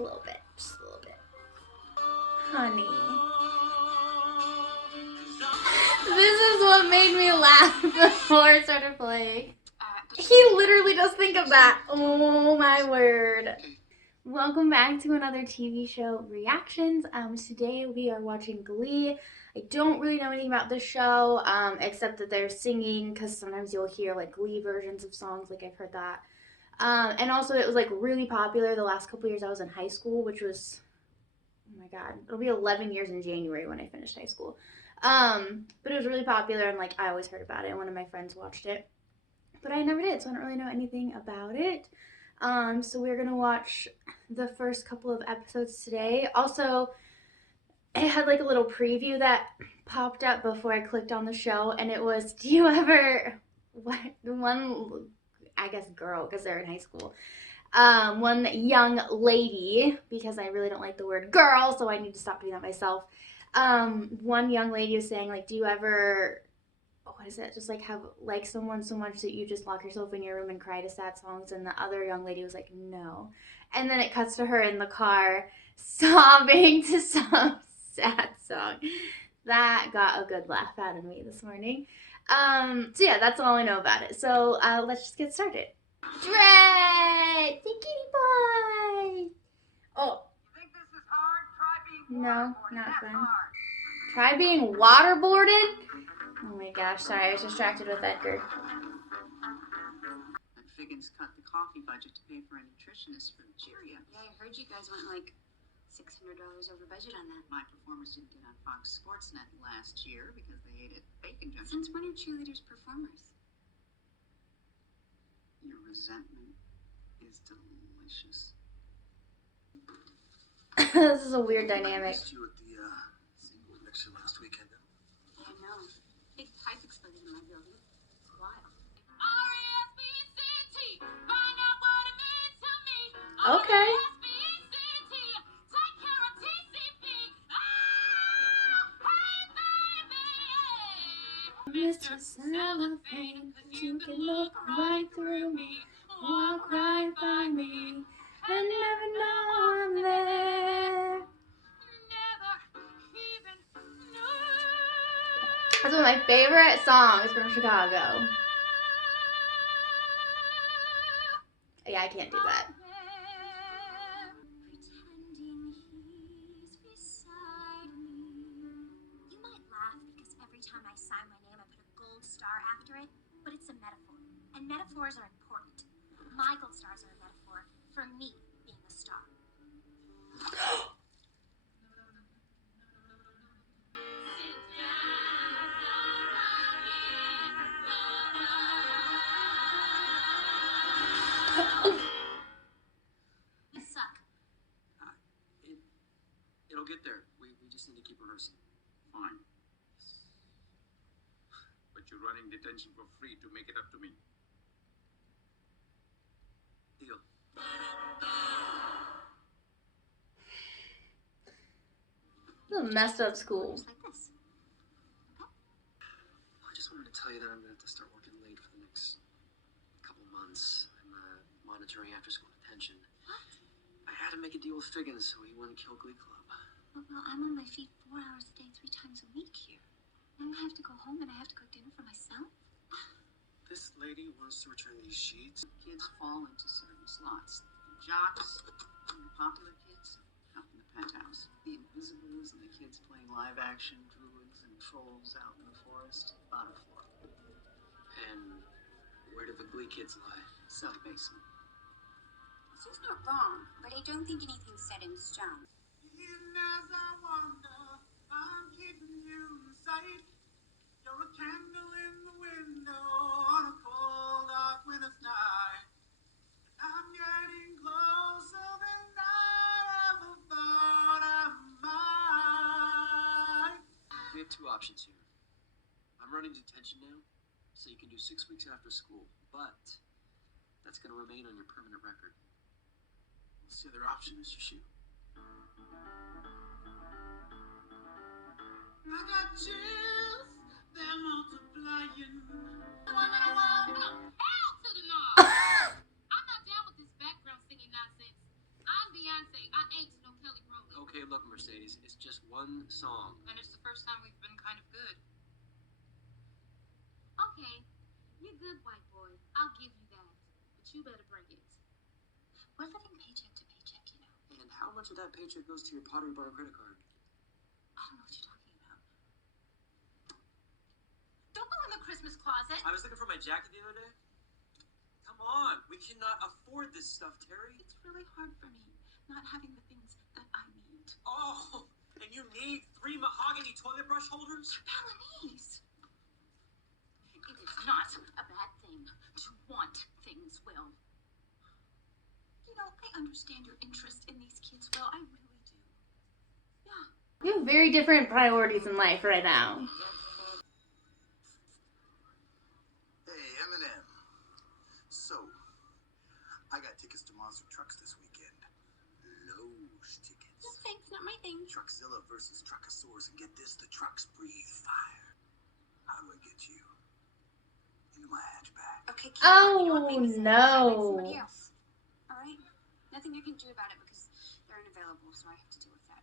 a little bit. Just a little bit. Honey. This is what made me laugh before it started playing. He literally does think of that. Oh my word. Welcome back to another TV show reactions. Today we are watching Glee. I don't really know anything about this show, except that they're singing, because sometimes you'll hear like Glee versions of songs, like I've heard that. And also it was like really popular the last couple years I was in high school, which was, oh my god, it'll be 11 years in January when I finished high school. But it was really popular and like I always heard about it and one of my friends watched it. But I never did, so I don't really know anything about it. So we're gonna watch the first couple of episodes today. Also, it had like a little preview that popped up before I clicked on the show, and it was, do you ever, what, one, I guess girl, because they're in high school, one young lady, because I really don't like the word girl, so I need to stop doing that myself. One young lady was saying, like, do you ever, what is it, just like have like someone so much that you just lock yourself in your room and cry to sad songs? And the other young lady was like, no. And then it cuts to her in the car sobbing to some sad song. That got a good laugh out of me this morning. So yeah, that's all I know about it. So let's just get started. Dre! Kitty boy! Oh. You think this is hard? Try being No, waterboarded. not That's fun. hard. Try being waterboarded? Oh my gosh, sorry, I was distracted with Edgar. Figgins cut the coffee budget to pay for a nutritionist for Cheerio. Yeah, I heard you guys went like $600 over budget on that. My performers didn't get on Fox Sportsnet last year because they ate at Bacon Junction. Since when are cheerleaders performers? Your resentment is delicious. This is a weird dynamic. I missed you at the singles mixer last weekend. I know. Big pipe exploded in my building. It's wild. R-E-S-P-C-T, find out what it means to me. Okay. R-E-S-P-C-T, take care of TCP. Ah, hey baby. Mr. Cellophane, you can look right through me, walk right by me, and never know I'm there. Never even knew. That's one of my favorite songs from Chicago. Yeah, I can't do that. Pretending he's beside me. You might laugh because every time I sign my name, I put a gold star after it, but it's a metaphor. And metaphors are important. My gold stars are a metaphor for me being a star. You suck. It'll get there. We just need to keep rehearsing. Fine. But you're running detention for free to make it up to me. Deal. This is a messed up school. Just like this. I just wanted to tell you that I'm gonna have to start working late for the next couple months. I'm monitoring after-school detention. What? I had to make a deal with Figgins, so he wouldn't kill Glee Club. Well, I'm on my feet 4 hours a day, 3 times a week here. Then I have to go home and I have to cook dinner for myself. This lady wants to return these sheets. Kids fall into certain slots. The jocks and the popular kids up in the penthouse. The invisibles and the kids playing live action druids and trolls out in the forest, bottom floor. And where do the Glee kids lie? South basement. She's not wrong, but I don't think anything's set in stone. Even as I wander, I'm keeping you in sight. You're a candle in the window on a cold, dark winter's night. I'm getting closer than I ever thought I might. We have 2 options here. I'm running detention now, so you can do 6 weeks after school, but that's going to remain on your permanent record. What's the other option, Mr. Shue? I got chills, they're multiplying. Hell to the no. I'm not down with this background singing nonsense. I'm beyond Beyonce. I ain't no Kelly Rowland. Okay, look, Mercedes, it's just one song. And it's the first time we've been kind of good. Okay, you're good, white boy. I'll give you that. But you better bring it. We're living paycheck to paycheck, you know. And how much of that paycheck goes to your Pottery Bar credit card? I don't know what you're talking about. Don't go in the Christmas closet. I was looking for my jacket the other day. Come on, we cannot afford this stuff, Terry. It's really hard for me not having the things that I need. Oh, and you need 3 mahogany toilet brush holders? Balinese. It is not a bad thing to want things, Will. You know, I understand your interest in these kids, Will. I really do. Yeah. You have very different priorities in life right now. Hey, Eminem. So, I got tickets to Monster Trucks this weekend. Loge tickets. No thanks, not my thing. Truckzilla versus Truckosaurus, and get this, the trucks breathe fire. How do I get you into my hatchback? Okay, keep on. You Oh, want babysitter. no. I like somebody else. All right? Nothing I can do about it because they're unavailable, so I have to deal with that.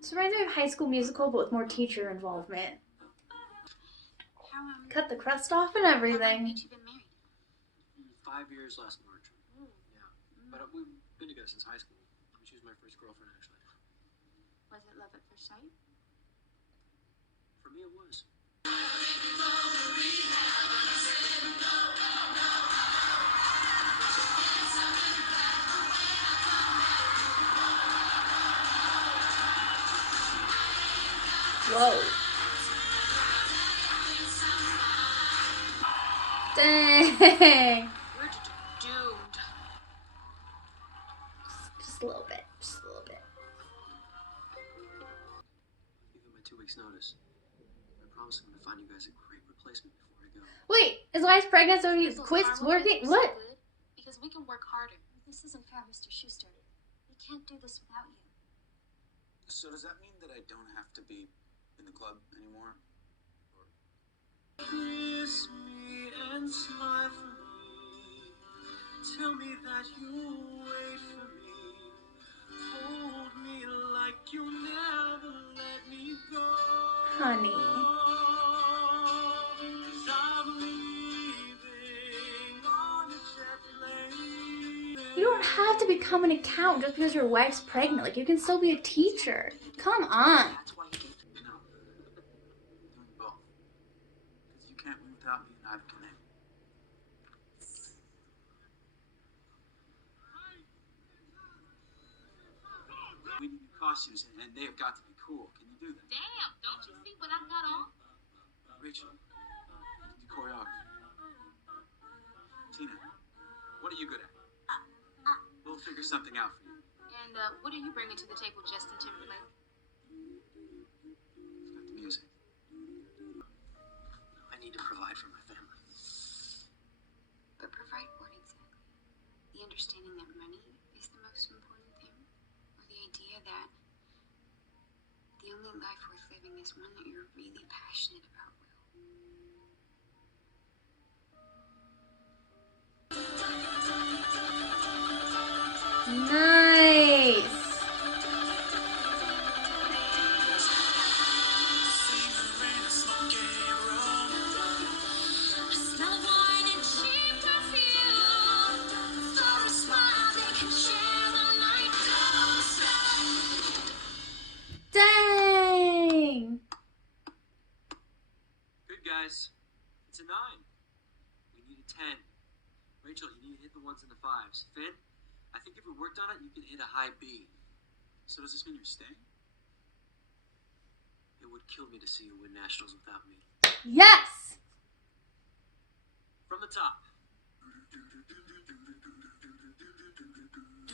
This reminds me of High School Musical, but with more teacher involvement. How Cut the crust off and How long have everything. you two been married? 5 years last March. Mm. Yeah. But we've been together since high school. She was my first girlfriend, actually. Was it love at first sight? For me, it was. Whoa. Dang. We're doomed. Just a little bit. Just a little bit. Give him my 2 weeks' notice. I promise I'm gonna find you guys a great replacement before I go. Wait, his wife's pregnant, so he quits working? What? Because we can work harder. This isn't fair, Mr. Schuster. We can't do this without you. So does that mean that I don't have to be in the club anymore? Kiss me and smile for me. Tell me that you'll wait for me. Hold me like you'll never let me go. Honey. 'Cause I'm leaving on a jet plane. You don't have to become an accountant just because your wife's pregnant. Like, you can still be a teacher. Come on. That's why you get No. Doing both. Because you can't live without me, and neither can they. We need new costumes, and they have got to be cool. Can you do that? Damn, don't you see what I got on? Rachel, you can do choreography. Tina, what are you good at? We'll figure something out for you. And what are you bringing to the table, Justin Timberlake? I've got the music. I need to provide for my family. But provide what exactly? The understanding that money is the most important thing? Or the idea that the only life worth living is one that you're really passionate about, Will? Nice. Smell of wine and cheap perfume. For a smile, they can share the night. Dang. Good, guys. It's a 9. We need a 10. Rachel, you need to hit the 1s and the 5s. Finn, I think if we worked on it, you can hit a high B. So does this mean you're staying? It would kill me to see you win nationals without me. Yes. From the top.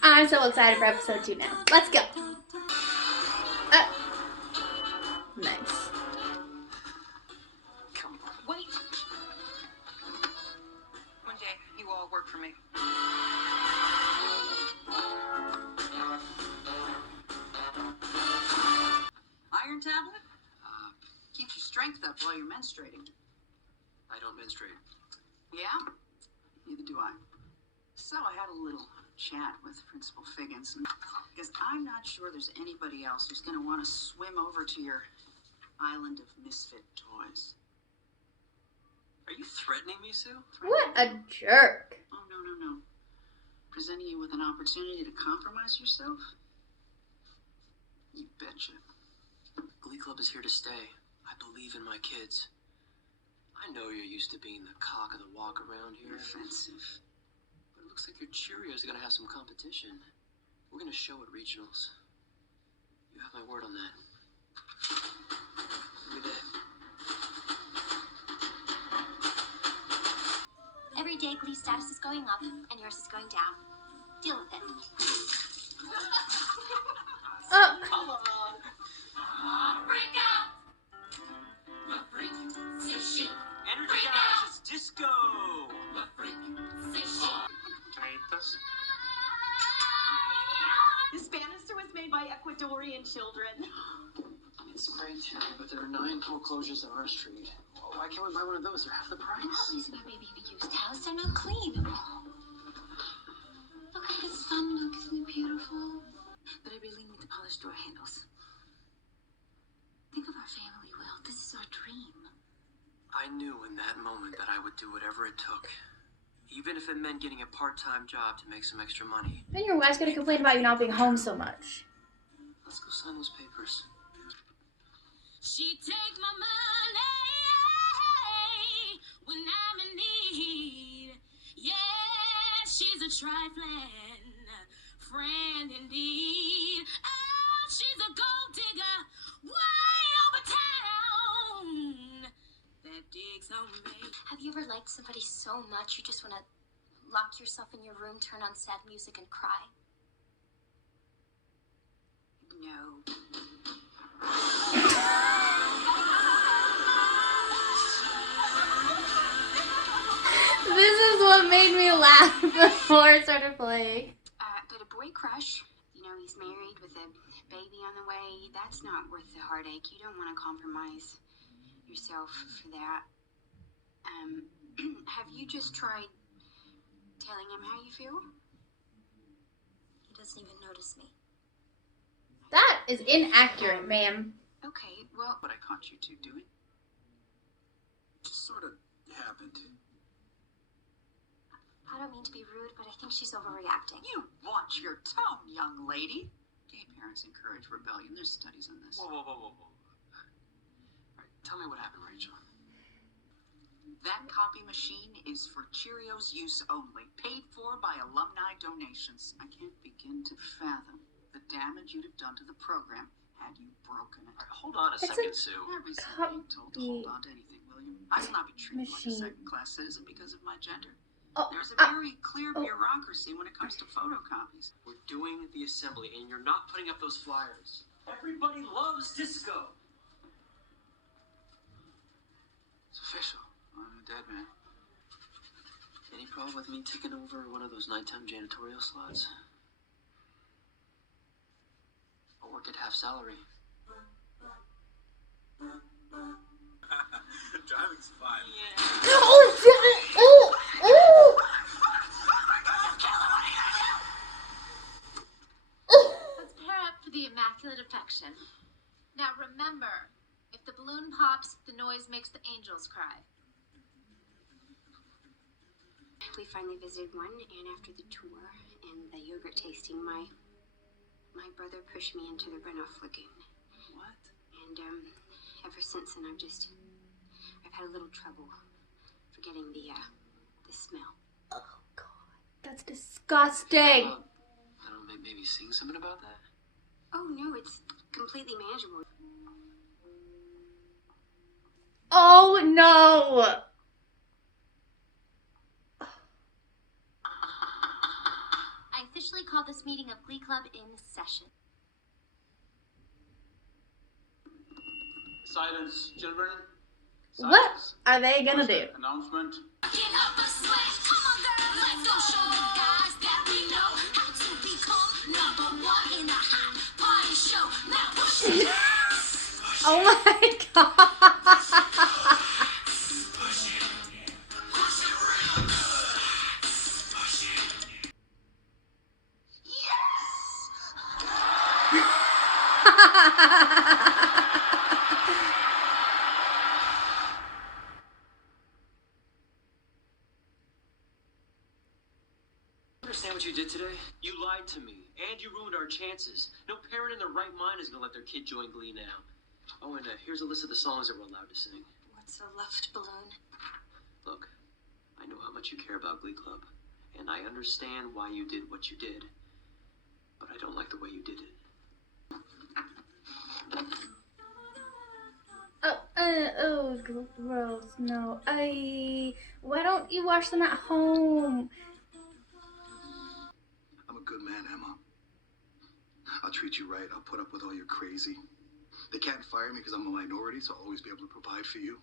I'm so excited for episode 2 now. Let's go. Nice. Come on. Wait! One day, you all work for me. Iron tablet? Keeps your strength up while you're menstruating. I don't menstruate. Yeah? Neither do I. So I had a little chat with Principal Figgins, because I'm not sure there's anybody else who's going to want to swim over to your island of misfit toys. Are you threatening me, Sue? What a jerk. Oh, no. Presenting you with an opportunity to compromise yourself? You betcha. Glee Club is here to stay. I believe in my kids. I know you're used to being the cock of the walk around here. You're offensive. But it looks like your Cheerios are going to have some competition. We're going to show at regionals. You have my word on that. Good day. Every day, Glee status is going up, and yours is going down. Deal with it. Oh, Come on. Freak out! The freak says she. Energy guys, it's disco. The freak says she. This banister was made by Ecuadorian children. It's great, but there are 9 foreclosures on our street. Why can't we buy one of those? They're half the price. These are my baby used towels. They're not clean. Look at the sun. Look, isn't it beautiful? But I really need to polish door handles. Think of our family, Will. This is our dream. I knew in that moment that I would do whatever it took. Even if it meant getting a part-time job to make some extra money. then your wife's gonna complain about you not being home so much. Let's go sign those papers. She take my money when I'm in need. Yeah, she's a trifling friend indeed. Oh, she's a gold digger way over town that digs on me. Have you ever liked somebody so much you just want to lock yourself in your room, turn on sad music, and cry? No. This is what made me laugh before it started playing. But a boy crush, he's married with a baby on the way, that's not worth the heartache. You don't want to compromise yourself for that. Have you just tried telling him how you feel? He doesn't even notice me. That is inaccurate, ma'am. Okay, well, What I caught you two doing? Just sort of happened. I don't mean to be rude, but I think she's overreacting. You watch your tone, young lady. Gay parents encourage rebellion. There's studies on this. Whoa. All right, tell me what happened, Rachel. That copy machine is for Cheerios use only, paid for by alumni donations. I can't begin to fathom the damage you'd have done to the program had you broken it. All right, hold on a It's second, Sue. Not recently being told to hold on to anything, William. I will not be treated like a Machine. second-class citizen because of my gender. Oh, There's a ah, very clear oh. bureaucracy when it comes to photocopies. We're doing the assembly, and you're not putting up those flyers. Everybody loves disco. It's official. I'm a dead man. Any problem with me taking over one of those nighttime janitorial slots? I'll work at half salary. Driving's fine. Let's pair up for the immaculate affection. Now remember, if the balloon pops, the noise makes the angels cry. We finally visited one, and after the tour and the yogurt tasting, my brother pushed me into the runoff lagoon. What? And ever since then, I've had a little trouble forgetting the smell. Oh God, that's disgusting. I don't know, maybe sing something about that? Oh no, it's completely manageable. Oh no. I officially call this meeting of Glee Club in session. Silence, children. What Silence. are they gonna do? Announcement. Get up and sweat. Come on, girl. Let's go show the guys that we know how to become #1 in the hot party show. Now push it. Oh my God. Push it real good. understand what you did today? You lied to me, and you ruined our chances. No parent in their right mind is gonna let their kid join Glee now. Oh, and here's a list of the songs that we're allowed to sing. What's a left balloon? Look, I know how much you care about Glee Club, and I understand why you did what you did, but I don't like the way you did it. Oh, gross. No. Why don't you watch them at home? I'm a good man, Emma. I'll treat you right. I'll put up with all your crazy. They can't fire me because I'm a minority, so I'll always be able to provide for you.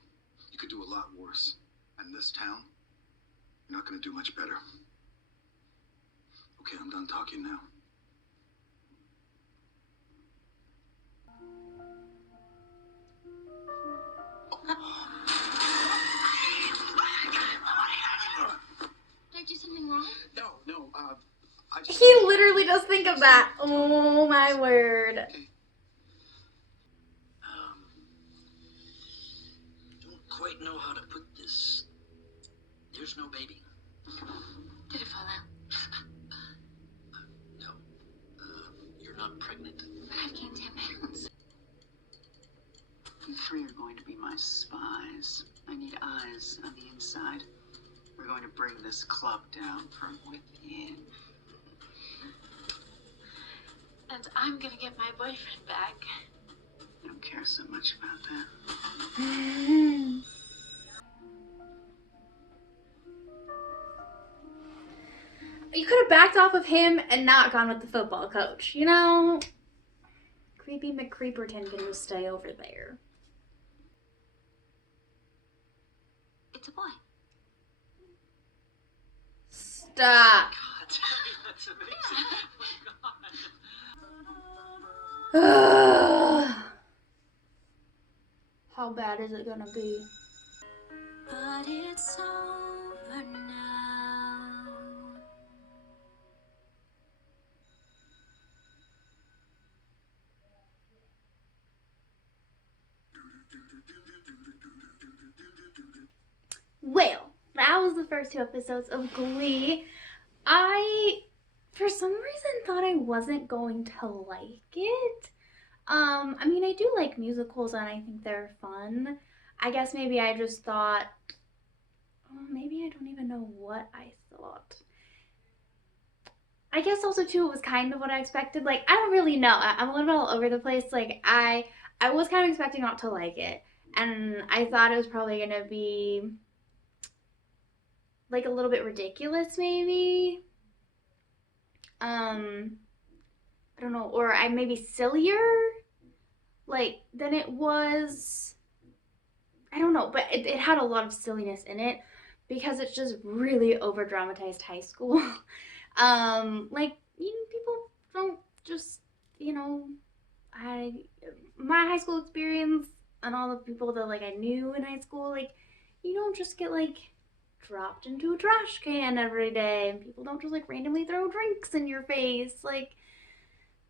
You could do a lot worse. And in this town, you're not going to do much better. Okay, I'm done talking now. Did I do something wrong? No, I just... He literally does think of that. Oh my word. Don't quite know how to put this. There's no baby. Did it fall out? No. You're not pregnant. But I've gained 10 pounds. You three are going to be my spies. I need eyes on the inside. We're going to bring this club down from within. And I'm gonna get my boyfriend back. I don't care so much about that. You could have backed off of him and not gone with the football coach, you know? Creepy McCreeperton can just stay over there. It's a boy. Stop. God, that's amazing. Oh my God. How bad is it gonna be? But it's over now. Well, that was the first 2 episodes of Glee. I, for some reason, thought I wasn't going to like it. I mean, I do like musicals and I think they're fun. I guess maybe I just thought, maybe I don't even know what I thought. I guess also too, it was kind of what I expected. Like, I don't really know. I'm a little bit all over the place. Like, I was kind of expecting not to like it. And I thought it was probably gonna be like a little bit ridiculous, maybe. I don't know, or I maybe sillier, like, than it was. I don't know, but it had a lot of silliness in it because it's just really over dramatized high school. Like, people don't just, my high school experience and all the people that like I knew in high school, like, you don't just get like dropped into a trash can every day, and people don't just like randomly throw drinks in your face. Like,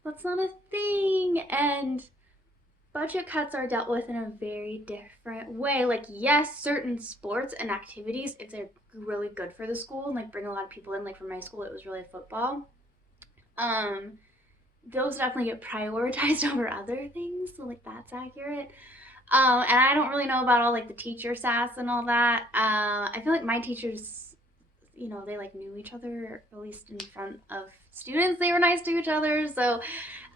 that's not a thing. And budget cuts are dealt with in a very different way. Like, yes, certain sports and activities, it's really good for the school and like bring a lot of people in. Like, for my school, it was really football. Those definitely get prioritized over other things, so like that's accurate. And I don't really know about all like the teacher sass and all that. I feel like my teachers, they like knew each other, at least in front of students, they were nice to each other. So,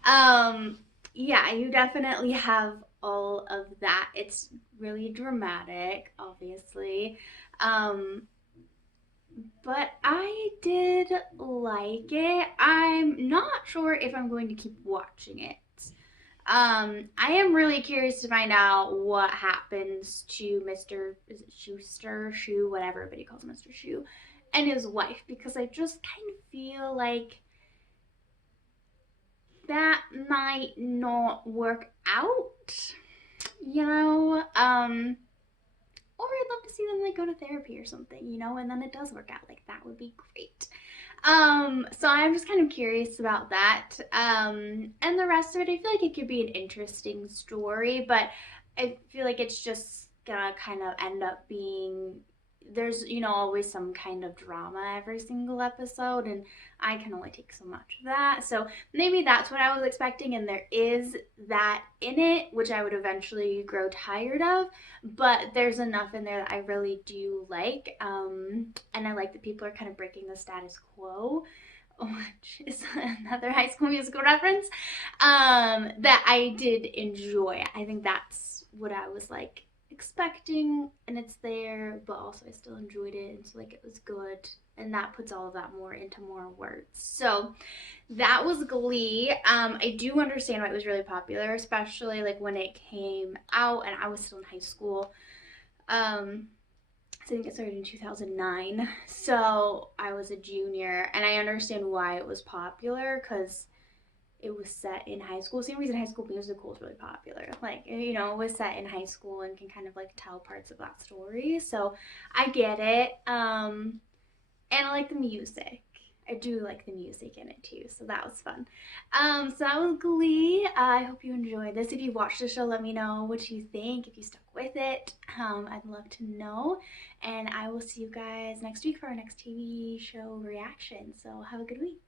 yeah, you definitely have all of that. It's really dramatic, obviously. But I did like it. I'm not sure if I'm going to keep watching it. I am really curious to find out what happens to Mr. Is it Schuster? Shu, whatever, but he calls him Mr. Shu, and his wife, because I just kind of feel like that might not work out, or I'd love to see them like go to therapy or something, and then it does work out. Like, that would be great. So I'm just kind of curious about that. And the rest of it, I feel like it could be an interesting story, but I feel like it's just gonna kind of end up being, there's, you know, always some kind of drama every single episode, and I can only take so much of that. So maybe that's what I was expecting, and there is that in it, which I would eventually grow tired of, but there's enough in there that I really do like. And I like that people are kind of breaking the status quo, which is another High School Musical reference, that I did enjoy. I think that's what I was like expecting, and it's there, but also I still enjoyed it, and so like it was good, and that puts all of that more into more words. So that was Glee. I do understand why it was really popular, especially like when it came out, and I was still in high school. I think it started in 2009, so I was a junior, and I understand why it was popular because it was set in high school. Same reason High School Musical is really popular. Like, you know, it was set in high school and can kind of like tell parts of that story. So I get it. And I like the music. I do like the music in it too, so that was fun. So that was Glee. I hope you enjoyed this. If you watched the show, let me know what you think. If you stuck with it, I'd love to know. And I will see you guys next week for our next TV show reaction. So have a good week.